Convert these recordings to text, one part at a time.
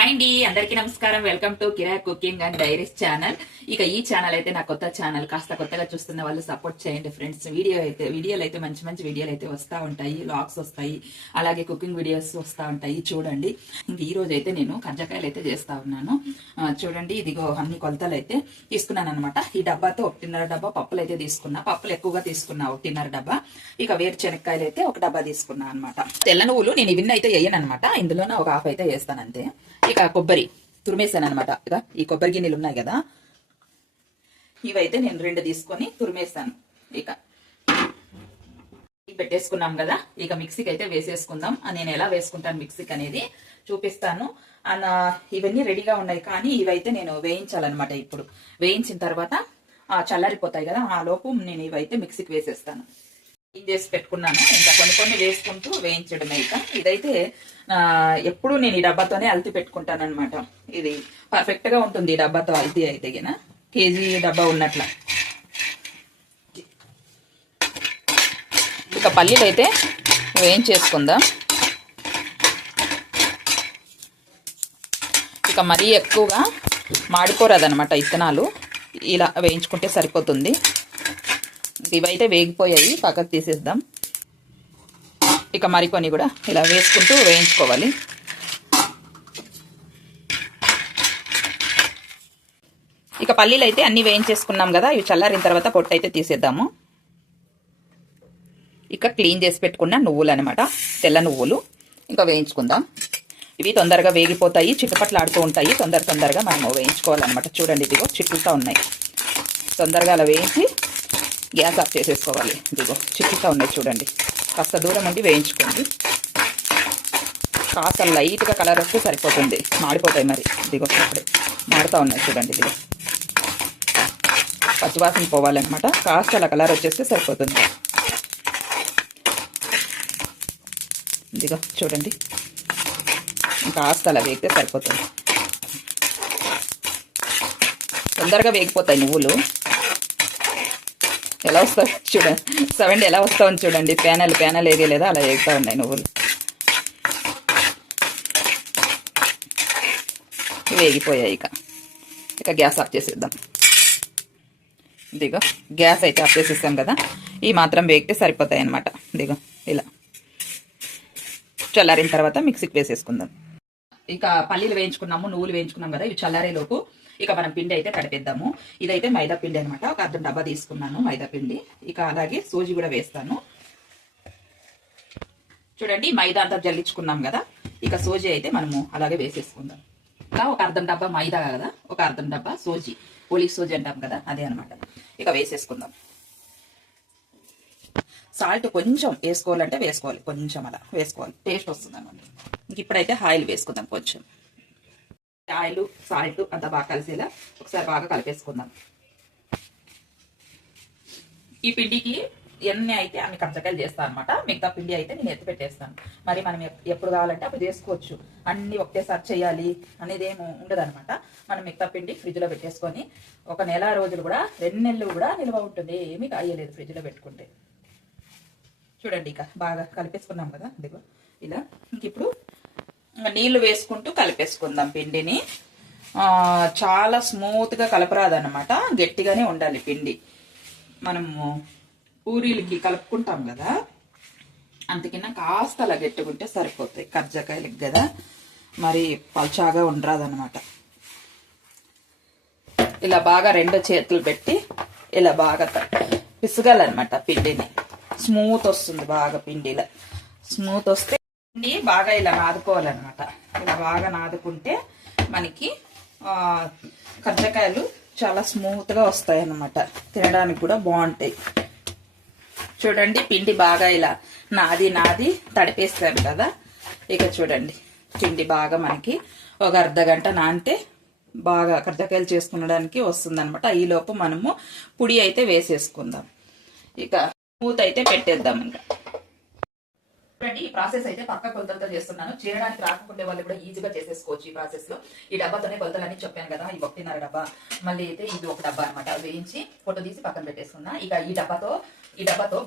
Hi అండి, అందరికీ నమస్కారం. Welcome to Kirak cooking and diaries channel. ఇక ఈ ఛానల్ అయితే నా కొత్త ఛానల్. కాస్త కొత్తగా చూస్తున్న వాళ్ళు సపోర్ట్ చేయండి ఫ్రెండ్స్. వీడియోలు అయితే మంచి మంచి వీడియోలు అయితే వస్తూ ఉంటాయి, వ్లాగ్స్ వస్తాయి, అలాగే కుకింగ్ వీడియోస్ వస్తూ ఉంటాయి. చూడండి, ఇంక ఈ రోజు అయితే నేను కజ్జకాయలు అయితే చేస్తా ఉన్నాను. చూడండి, ఇదిగో అన్ని కొలతలు అయితే తీసుకున్నాను అనమాట. ఈ డబ్బాతో 1.5 డబ్బా పప్పులు అయితే తీసుకున్నా. పప్పులు ఎక్కువగా తీసుకున్నా, 1.5 డబ్బా. ఇక వేరుశెనక్కాయలు అయితే 1 డబ్బా తీసుకున్నా అనమాట. తెల్ల నువ్వులు నేను ఇవన్నీ అయితే వేయను అనమాట, ఇందులోనే ఒక హాఫ్ అయితే వేస్తాను అంతే. ఇక కొబ్బరి తురిమేసాను అనమాట. ఇక ఈ కొబ్బరి గిన్నెలు ఉన్నాయి కదా, ఇవైతే నేను 2 తీసుకొని తురిమేసాను. ఇక పెట్టేసుకున్నాం కదా, ఇక మిక్సీకి అయితే వేసేసుకుందాం. నేను ఎలా వేసుకుంటాను మిక్సీకి అనేది చూపిస్తాను. ఇవన్నీ రెడీగా ఉన్నాయి, కానీ ఇవైతే నేను వేయించాలన్నమాట. ఇప్పుడు వేయించిన తర్వాత చల్లారిపోతాయి కదా, ఆ లోపు నేను ఇవైతే మిక్సీకి వేసేస్తాను. చేసి పెట్టుకున్నాను, ఇంకా కొన్ని వేసుకుంటూ వేయించడమే. ఇక ఇదైతే ఎప్పుడు నేను ఈ డబ్బాతోనే అల్తి పెట్టుకుంటాను అనమాట. ఇది పర్ఫెక్ట్ గా ఉంటుంది ఈ డబ్బాతో అల్తి అయితే గిన, కేజీ డబ్బా ఉన్నట్ల. ఇక పల్లీలు అయితే వేయించేసుకుందాం. ఇక మరీ ఎక్కువగా మాడిపోరాదనమాట ఇత్తనాలు, ఇలా వేయించుకుంటే సరిపోతుంది. ఇవైతే వేగిపోయాయి, పక్కకు తీసేద్దాం. ఇక మరికొని కూడా ఇలా వేసుకుంటూ వేయించుకోవాలి. ఇక పల్లీలు అయితే అన్ని వేయించేసుకున్నాం కదా, ఇవి చల్లారిన తర్వాత పొట్టు అయితే తీసేద్దాము. ఇక క్లీన్ చేసి పెట్టుకున్న నువ్వులు అనమాట, తెల్ల నువ్వులు. ఇంకా వేయించుకుందాం. ఇవి తొందరగా వేగిపోతాయి, చిట్టుపట్లు ఉంటాయి. తొందరగా మనము వేయించుకోవాలన్నమాట. చూడండి, ఇదిగో చిట్టుతా ఉన్నాయి. తొందరగా అలా వేయించి గ్యాస్ ఆఫ్ చేసేసుకోవాలి. ఇదిగో చిట్టుతా ఉన్నాయి చూడండి. కాస్త దూరం ఉండి వేయించుకోండి. కాస్త లైట్గా కలర్ వస్తే సరిపోతుంది, మాడిపోతాయి మరి. ఇదిగో ఇప్పుడే మాడుతూ ఉన్నాయి చూడండి. ఇదిగో పచ్చివాసన పోవాలన్నమాట. కాస్త అలా కలర్ వచ్చేస్తే సరిపోతుంది. ఇదిగో చూడండి, కాస్త అలా వేగితే సరిపోతుంది. తొందరగా వేగిపోతాయి నువ్వులు. ఎలా వస్తాయి చూడండి, 7 ఎలా వస్తామని చూడండి. ప్యానల్ ఏది లేదా అలా వేగుతూ ఉన్నాయి నువ్వులు. వేగిపోయాయి. ఇక గ్యాస్ ఆఫ్ చేసేద్దాం. ఇదిగో గ్యాస్ అయితే ఆఫ్ చేసేస్తాం కదా, ఈ మాత్రం వేగితే సరిపోతాయి అన్నమాట. ఇదిగో ఇలా చల్లారిన తర్వాత మిక్సీకి వేసేసుకుందాం. ఇక పల్లీలు వేయించుకున్నాము, నువ్వులు వేయించుకున్నాం కదా, ఇవి చల్లారేలోపు ఇక మనం పిండి అయితే తడిపేద్దాము. ఇదైతే మైదా పిండి అనమాట, ఒక 1/2 డబ్బా తీసుకున్నాను మైదా పిండి. ఇక అలాగే సూజీ కూడా వేస్తాను. చూడండి, మైదా అంతా జల్లించుకున్నాం కదా, ఇక సూజీ అయితే మనము అలాగే వేసేసుకుందాం. ఇంకా ఒక 1/2 డబ్బా మైదా కదా, ఒక 1/2 డబ్బా సూజీ, పోలీ సూజీ అంటాం కదా, అదే అనమాట. ఇక వేసేసుకుందాం. సాల్ట్ కొంచెం వేసుకోవాలంటే వేసుకోవాలి, కొంచెం అలా వేసుకోవాలి, టేస్ట్ వస్తుంది అనమాట. ఇంక ఇప్పుడైతే ఆయిల్ వేసుకుందాం. కొంచెం ఆయిల్ సాల్ట్ అంతా బాగా కలిసేలా ఒకసారి బాగా కలిపేసుకుందాం. ఈ పిండికి ఎన్ని అయితే అన్ని కజ్జకాయలు చేస్తాను అనమాట. మిగతా పిండి అయితే నేను ఎత్తి పెట్టేస్తాను. మరి మనం ఎప్పుడు కావాలంటే అప్పుడు చేసుకోవచ్చు. అన్ని ఒకటేసారి చేయాలి అనేది ఏమి ఉండదు అనమాట. మనం మిగతా పిండి ఫ్రిడ్జ్లో పెట్టేసుకొని 1 నెల రోజులు కూడా 2 నెలలు కూడా నిల్వ ఉంటుంది, ఏమీ కాయలేదు ఫ్రిడ్జ్లో పెట్టుకుంటే. చూడండి, ఇక బాగా కలిపేసుకున్నాం కదా, ఇదిగో ఇలా. ఇంక ఇప్పుడు నీళ్లు వేసుకుంటూ కలిపేసుకుందాం పిండిని. చాలా స్మూత్గా కలపరాదనమాట, గట్టిగానే ఉండాలి పిండి. మనము పూరీలకి కలుపుకుంటాం కదా, అందుకన్నా కాస్త అలా గట్టిగుంటే సరిపోతాయి కజ్జకాయలకి కదా, మరి పల్చాగా ఉండరాదనమాట. ఇలా బాగా 2 చేతులు పెట్టి ఇలా బాగా పిసగాలన్నమాట పిండిని. స్మూత్ వస్తుంది బాగా పిండిలా. స్మూత్ వస్తే పిండి బాగా ఇలా నాదుకోవాలన్నమాట. ఇలా బాగా నాదుకుంటే మనకి కజ్జకాయలు చాలా స్మూత్గా వస్తాయి అన్నమాట, తినడానికి కూడా బాగుంటాయి. చూడండి, పిండి బాగా ఇలా నాది తడిపేస్తాం కదా. ఇక చూడండి, పిండి బాగా మనకి ఒక 1/2 గంట నానితే బాగా కజ్జకాయలు చేసుకునడానికి వస్తుంది అనమాట. ఈలోపు మనము పొడి అయితే వేసేసుకుందాం. ఇక స్మూత్ అయితే పెట్టేద్దాం. ఇంకా చూడండి, ఈ ప్రాసెస్ అయితే పక్క కొలతలతో చేస్తున్నాను. చేయడానికి రాకుండే వాళ్ళు కూడా ఈజీగా చేసేసుకోవచ్చు ఈ ప్రాసెస్ లో. ఈ డబ్బాతోనే కొలతలని చెప్పాను కదా, ఈ 1.5 డబ్బా, మళ్ళీ అయితే ఇది ఒక డబ్బా అనమాట. వేయించి ఫోటో తీసి పక్కన పెట్టేసుకున్నా. ఇక ఈ డబ్బాతో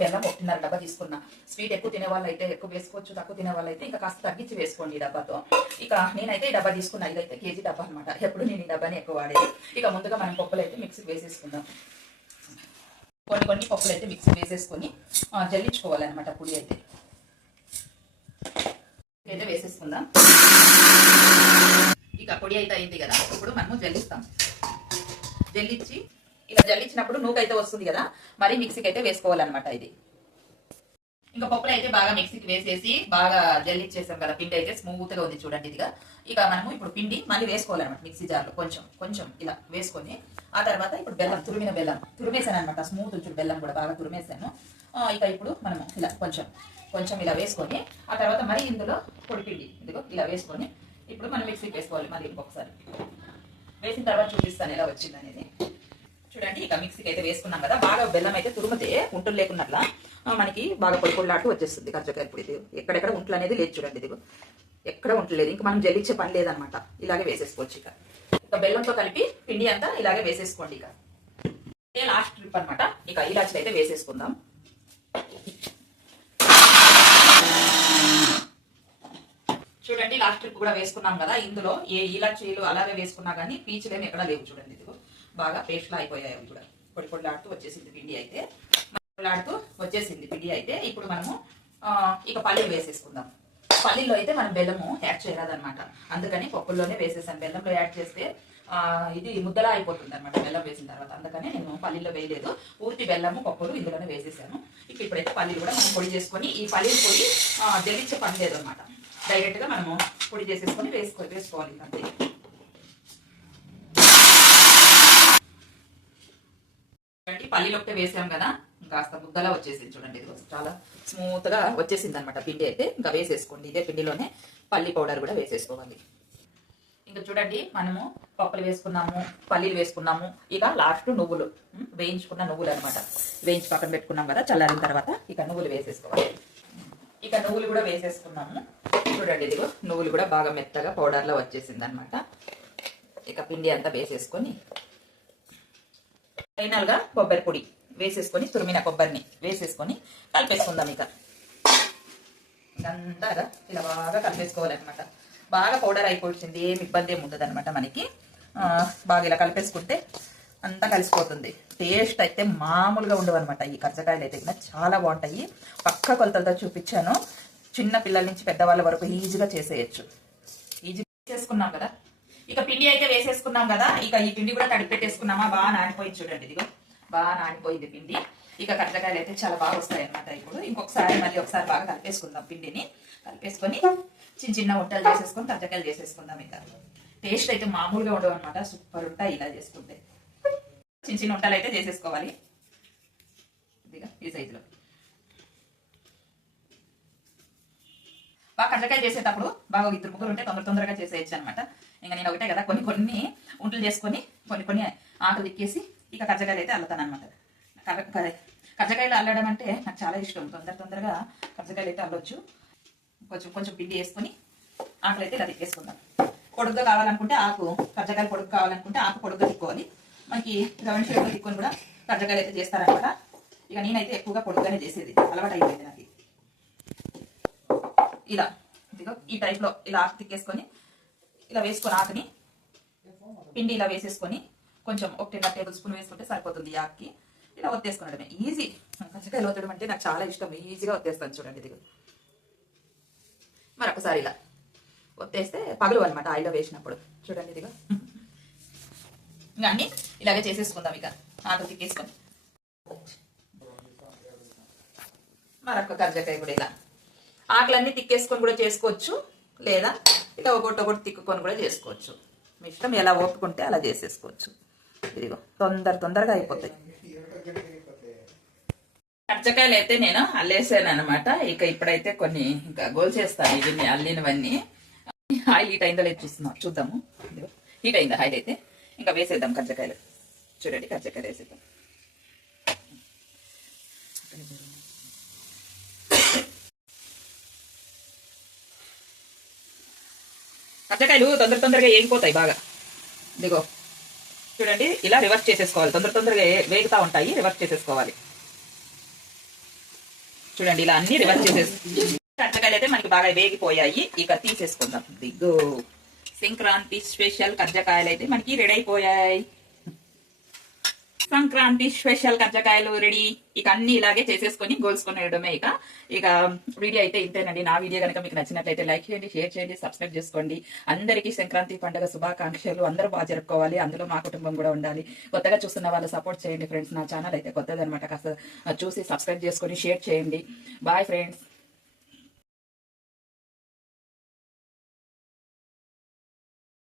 బెల్లం 1.5 డబ్బా తీసుకున్నా. స్వీట్ ఎక్కువ తినే వాళ్ళు అయితే ఎక్కువ వేసుకోవచ్చు, తక్కువ తినే వాళ్ళు అయితే ఇంకా కాస్త తగ్గించి వేసుకోండి ఈ డబ్బాతో. ఇక నేనైతే ఈ డబ్బా తీసుకున్నా. ఇదైతే కేజీ డబ్బా అనమాట. ఎప్పుడు నేను ఈ డబ్బాని ఎక్కువ వాడేది. ఇక ముందుగా మనం పప్పులు అయితే మిక్సీ వేసేసుకుందాం. కొన్ని పప్పులు అయితే మిక్సీ వేసేసుకొని జల్లించుకోవాలన్నమాట. పొడి అయితే వేసేసుకుందాం. ఇక పొడి అయితే అయింది కదా, ఇప్పుడు మనము జల్లిస్తాం. జల్లించి ఇలా జల్లించినప్పుడు నూకైతే వస్తుంది కదా, మరి మిక్సీకి అయితే వేసుకోవాలన్నమాట. ఇది ఇంకా పప్పులు అయితే బాగా మిక్సీకి వేసేసి బాగా జల్లిచ్చేసాం కదా. పిండి అయితే స్మూత్ గా ఉంది చూడండి ఇదిగా. ఇక మనము ఇప్పుడు పిండి మళ్ళీ వేసుకోవాలన్నమాట మిక్సీ జార్లో. కొంచెం ఇలా వేసుకొని ఆ తర్వాత ఇప్పుడు బెల్లం, తురిమిన బెల్లం తురిమేసాను అనమాట. స్మూత్ చూడు, బెల్లం కూడా బాగా తురిమేసాను. ఇక ఇప్పుడు మనము ఇలా కొంచెం ఇలా వేసుకొని ఆ తర్వాత మరి ఇందులో పొడి పిండి ఇదిగో ఇలా వేసుకొని ఇప్పుడు మనం మిక్సీకి వేసుకోవాలి. మళ్ళీ ఇంకొకసారి వేసిన తర్వాత చూపిస్తాను ఎలా వచ్చింది అనేది. చూడండి, ఇక మిక్సీకి అయితే వేసుకున్నాం కదా. బాగా బెల్లం అయితే తురిమితే ఉంటులు లేకున్నట్లా మనకి బాగా పొడి వచ్చేస్తుంది కర్జకాయ పొడి. ఇది ఎక్కడెక్కడ ఉంట్లు అనేది లేదు చూడండి. ఇదిగో ఎక్కడ ఉంటలేదు. ఇంకా మనం జల్లించే పని లేదనమాట. ఇలాగే వేసేసుకోవచ్చు. ఇక బెల్లంతో కలిపి పిండి అంతా ఇలాగే వేసేసుకోండి. ఇక లాస్ట్ ట్రిప్ అనమాట. ఇక ఇలాచీలు అయితే వేసేసుకుందాం. చూడండి, లాస్ట్ ట్రిప్ కూడా వేసుకున్నాం కదా. ఇందులో ఏ ఇలాచీలు అలాగే వేసుకున్నా కానీ పీచులేమి ఎక్కడ లేవు చూడండి. ఇదిగో బాగా పేస్ట్లా అయిపోయాయి. అవి కూడా పొడిలాడుతూ వచ్చేసింది పిండి అయితే. ఇప్పుడు మనము ఇక పల్లీలు వేసేసుకుందాం. పల్లీలో అయితే మనం బెల్లము యాడ్ చేయరాదనమాట. అందుకని పప్పుల్లోనే వేసేసాను. బెల్లంలో యాడ్ చేస్తే ఇది ముద్దలా అయిపోతుంది అనమాట బెల్లం వేసిన తర్వాత. అందుకని నేను పల్లీలో వేయలేదు. పూర్తి బెల్లము పప్పులు ఇందులోనే వేసేసాను. ఇప్పుడైతే పల్లీలు కూడా మనం పొడి చేసుకొని, ఈ పల్లీలు పొడి జల్లించే పని లేదు అనమాట. డైరెక్ట్ గా మనము పొడి చేసేసుకొని వేసుకోవాలి అంతే. పల్లీలు ఒకటే వేసాం కదా, కాస్త ముద్దలా వచ్చేసింది చూడండి. ఇది చాలా స్మూత్ గా వచ్చేసింది అనమాట పిండి అయితే. ఇంకా వేసేసుకోండి. ఇదే పిండిలోనే పల్లి పౌడర్ కూడా వేసేసుకోవాలి. ఇంకా చూడండి, మనము పప్పులు వేసుకున్నాము, పల్లీలు వేసుకున్నాము. ఇక లాస్ట్ నువ్వులు, వేయించుకున్న నువ్వులు అనమాట. వేయించి పక్కన పెట్టుకున్నాం కదా, చల్లారిన తర్వాత ఇక నువ్వులు వేసేసుకోవాలి. ఇక నువ్వులు కూడా వేసేసుకున్నాము. చూడండి, ఇదిగో నువ్వులు కూడా బాగా మెత్తగా పౌడర్లో వచ్చేసింది అనమాట. ఇక పిండి అంతా వేసేసుకొని ఫైనల్ గా కొబ్బరి పొడి వేసేసుకొని, తురిమిన కొబ్బరిని వేసేసుకొని కలిపేసుకుందాం. ఇక ఇదంతా ఇలా బాగా కలిపేసుకోవాలన్నమాట. బాగా పౌడర్ అయిపోతుంది, ఏమి ఇబ్బంది ఏమి ఉండదు అనమాట మనకి. బాగా ఇలా కలిపేసుకుంటే అంతా కలిసిపోతుంది. టేస్ట్ అయితే మామూలుగా ఉండవు అనమాట. ఈ కర్జకాయలు అయితే కూడా చాలా బాగుంటాయి. పక్క కొలతలతో చూపించాను. చిన్న పిల్లల నుంచి పెద్దవాళ్ళ వరకు ఈజీగా చేసేయచ్చు. ఈజీ చేసుకున్నాం కదా. ఇక పిండి అయితే వేసేసుకున్నాం కదా. ఇక ఈ పిండి కూడా తడిపి పెట్టేసుకున్నామా, బాగా నానిపోయింది చూడండి. ఇదిగో బాగా నానిపోయింది పిండి. ఇక కర్జకాయలు అయితే చాలా బాగా వస్తాయి అనమాట. ఇప్పుడు ఇంకొకసారి మళ్ళీ ఒకసారి బాగా కలిపేసుకుందాం. పిండిని కలిపేసుకొని చిన్న వంటలు చేసేసుకొని కర్జకాయలు చేసేసుకుందాం. ఇక టేస్ట్ అయితే మామూలుగా ఉండవు అనమాట. సూపర్ ఉంటాయి ఇలా చేసుకుంటే. చిన్న వంటలు అయితే చేసేసుకోవాలి. ఇదిగా ఈ సైజులో బాగా కర్జకాయలు చేసేటప్పుడు బాగా 2-3 ఉంటే తొందరగా చేసేయచ్చు అనమాట. ఇంకా నేను ఒకటే కదా, కొన్ని వంటలు చేసుకొని కొన్ని ఆకులు తిక్కేసి ఇక కర్జకాయలు అయితే అల్లుతాను అనమాట. కర్జకాయలు అల్లడం అంటే నాకు చాలా ఇష్టం. తొందరగా కర్జకాయలు అయితే అల్లొచ్చు. కొంచెం పిండి వేసుకొని ఆకులు అయితే ఇలా తిక్కేసుకుందాం. పొడుగ్గా కావాలనుకుంటే కర్జకాయలు పొడుగు కావాలనుకుంటే ఆకు పొడుగ్గా తిక్కోవాలి. మనకి రౌండ్ షేప్లో తిక్కొని కూడా కర్జకాయలు అయితే చేస్తారనమాట. ఇక నేనైతే ఎక్కువగా పొడుగ్గానే చేసేది, అలవాటు అయిపోయింది నాకు. ఇలా ఇదిగో ఈ టైప్లో ఇలా ఆకు తిక్కేసుకొని ఇలా వేసుకొని ఆకుని పిండి ఇలా వేసేసుకొని కొంచెం 1.5 టేబుల్ స్పూన్ వేసుకుంటే సరిపోతుంది. ఈ ఆకుకి ఇలా ఒత్తేసుకునడమే. ఈజీ. కర్జకాయలు ఒత్తడం అంటే నాకు చాలా ఇష్టం. ఈజీగా ఒత్తేస్తాను చూడండి. ఇదిగో మరొకసారి ఇలా ఒత్తేస్తే పగులు అనమాట ఆయిల్లో వేసినప్పుడు. చూడండి ఇదిగో. ఇంకా అన్ని ఇలాగే చేసేసుకుందాం. ఇక ఆకు తిక్కేసుకొని మరొక కర్జకాయ కూడా ఇలా ఆకులన్నీ తిక్కేసుకొని కూడా చేసుకోవచ్చు, లేదా ఇలా ఒకటి తిక్కుకొని కూడా చేసుకోవచ్చు. మీ ఇష్టం, ఎలా ఓపుకుంటే అలా చేసేసుకోవచ్చు. ఇదిగో తొందరగా అయిపోతాయి. కర్జకాయలు అయితే నేను అల్లేసాను అనమాట. ఇక ఇప్పుడైతే కొన్ని ఇంకా గోల్ చేస్తాను. ఇవన్నీ అల్లినవన్నీ. ఆయిల్ హీట్ అయిందో లేదు చూద్దాము. హీట్ అయిందా ఆయిల్ అయితే ఇంకా వేసేద్దాం కర్జకాయలు. చూడండి, కర్జకాయలు వేసేద్దాం. కచ్చకాయలు తొందరగా వేగిపోతాయి బాగా. ఇదిగో చూడండి, ఇలా రివర్స్ చేసేసుకోవాలి. తొందరగా వేగుతా ఉంటాయి, రివర్స్ చేసేసుకోవాలి. చూడండి, ఇలా అన్ని రివర్స్ చేసేసి కజ్జకాయలు అయితే మనకి బాగా వేగిపోయాయి. ఇక తీసేసుకుందాం. దిగ్గు సంక్రాంతి స్పెషల్ కజ్జకాయలు అయితే మనకి రెడీ అయిపోయాయి. సంక్రాంతి స్పెషల్ కజ్జకాయలు రెడీ. ఇక అన్ని ఇలాగే చేసేసుకొని గోల్చుకునేయడమే. ఇక వీడియో అయితే ఇంతేనండి. నా వీడియో కనుక మీకు నచ్చినట్లయితే లైక్ చేయండి, షేర్ చేయండి, సబ్స్క్రైబ్ చేసుకోండి. అందరికీ సంక్రాంతి పండుగ శుభాకాంక్షలు. అందరూ బాగా జరుపుకోవాలి, అందులో మా కుటుంబం కూడా ఉండాలి. కొత్తగా చూస్తున్న వాళ్ళు సపోర్ట్ చేయండి ఫ్రెండ్స్. నా ఛానల్ అయితే కొత్తదనమాట, కాస్త చూసి సబ్స్క్రైబ్ చేసుకొని షేర్ చేయండి. Bye friends.